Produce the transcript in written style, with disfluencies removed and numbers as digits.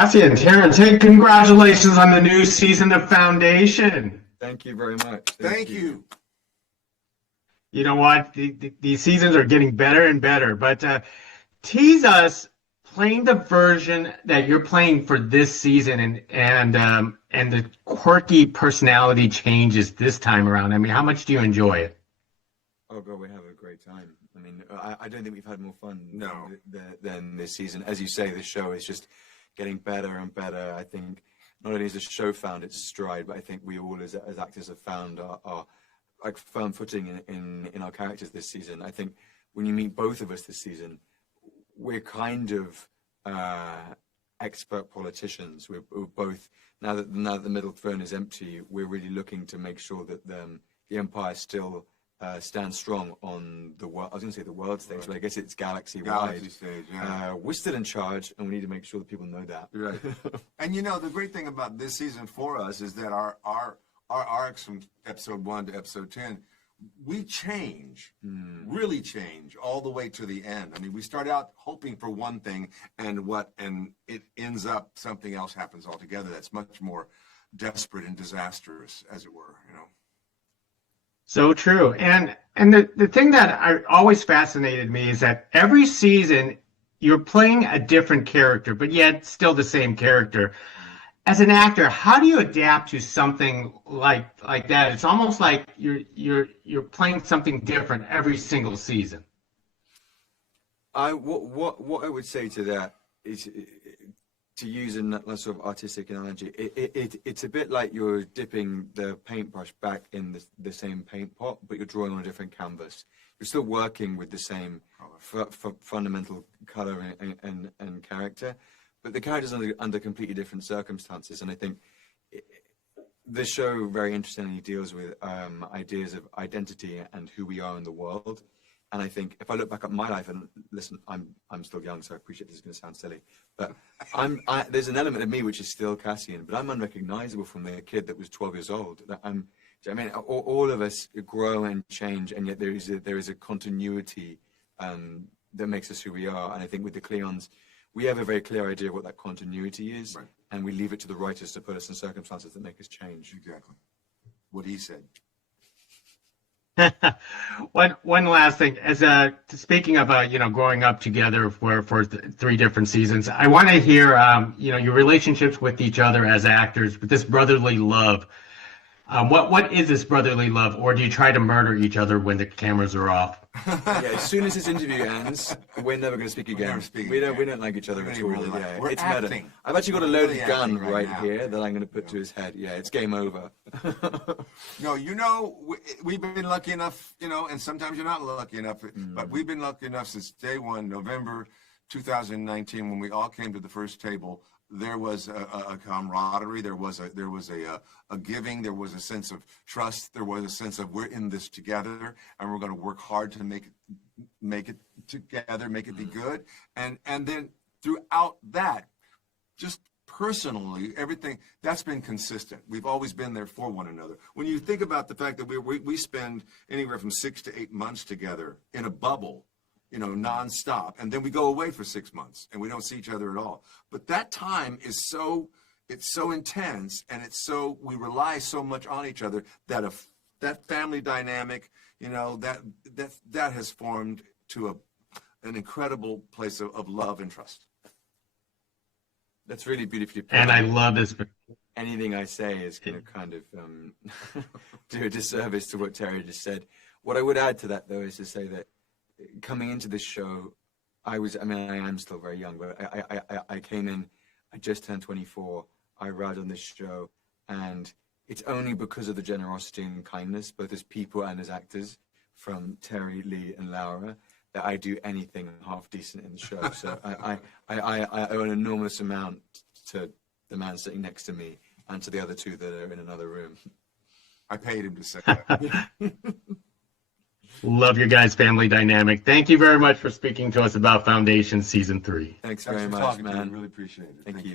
Cassian, Terrence, hey, congratulations on the new season of Foundation. Thank you very much. Thank you. You know what? These seasons are getting better and better, but tease us playing the version that you're playing for this season and the quirky personality changes this time around. I mean, how much do you enjoy it? Oh God, we have a great time. I mean, I don't think we've had more fun than this season. As you say, the show is just getting better and better. I think not only has the show found its stride, but I think we all as actors have found our like firm footing in our characters this season. I think when you meet both of us this season, we're kind of expert politicians. We're both now that the middle throne is empty. We're really looking to make sure that the Empire still stands strong on the world. I was going to say the world stage, but I guess it's galaxy-wide. Stage, yeah. We're still in charge, and we need to make sure that people know that. Right. And you know, the great thing about this season for us is that our arcs from episode 1 to episode 10, we change, really change all the way to the end. I mean, we start out hoping for one thing, and it ends up something else happens altogether that's much more desperate and disastrous, as it were, you know. So true. And the thing that always fascinated me is that every season you're playing a different character, but yet still the same character. As an actor, how do you adapt to something like that? It's almost like you're playing something different every single season. What I would say to that is, to use a sort of artistic analogy, it's a bit like you're dipping the paintbrush back in the same paint pot, but you're drawing on a different canvas. You're still working with the same fundamental color and character, but the character's under completely different circumstances. And I think the show very interestingly deals with ideas of identity and who we are in the world. And I think if I look back at my life, and listen, I'm still young, so I appreciate this is going to sound silly, but there's an element of me which is still Cassian, but I'm unrecognizable from the kid that was 12 years old. I mean, all of us grow and change, and yet there is a continuity that makes us who we are. And I think with the Cleons, we have a very clear idea of what that continuity is, right, and we leave it to the writers to put us in circumstances that make us change. Exactly. What he said. One last thing, as speaking of growing up together for 3 different seasons, I want to hear your relationships with each other as actors, with this brotherly love. What is this brotherly love, or do you try to murder each other when the cameras are off? Yeah, as soon as this interview ends, we're never going to speak again. We don't like each other at all. Really yeah, it's meta. I've actually got a loaded gun right here that I'm going to put to his head. Yeah, it's game over. No, you know, we've been lucky enough, and sometimes you're not lucky enough, but we've been lucky enough since day one, November 2019, when we all came to the first table. There was a camaraderie. There was a giving. There was a sense of trust. There was a sense of we're in this together, and we're going to work hard to make it together, make it be good. And then throughout that, just personally, everything that's been consistent. We've always been there for one another. When you think about the fact that we spend anywhere from 6 to 8 months together in a bubble, nonstop. And then we go away for 6 months and we don't see each other at all. But that time is it's so intense, and we rely so much on each other that that family dynamic, that has formed to an incredible place of love and trust. That's really beautifully put. And I love this. Anything I say is going to kind of do a disservice to what Terry just said. What I would add to that, though, is to say that coming into this show, I am still very young, but I came in, I just turned 24, I arrived on this show, and it's only because of the generosity and kindness, both as people and as actors, from Terry, Lee, and Laura, that I do anything half decent in the show. So I owe an enormous amount to the man sitting next to me and to the other 2 that are in another room. I paid him to say that. Love your guys' family dynamic. Thank you very much for speaking to us about Foundation Season 3. Thanks very much, man. Really appreciate it. Thank you.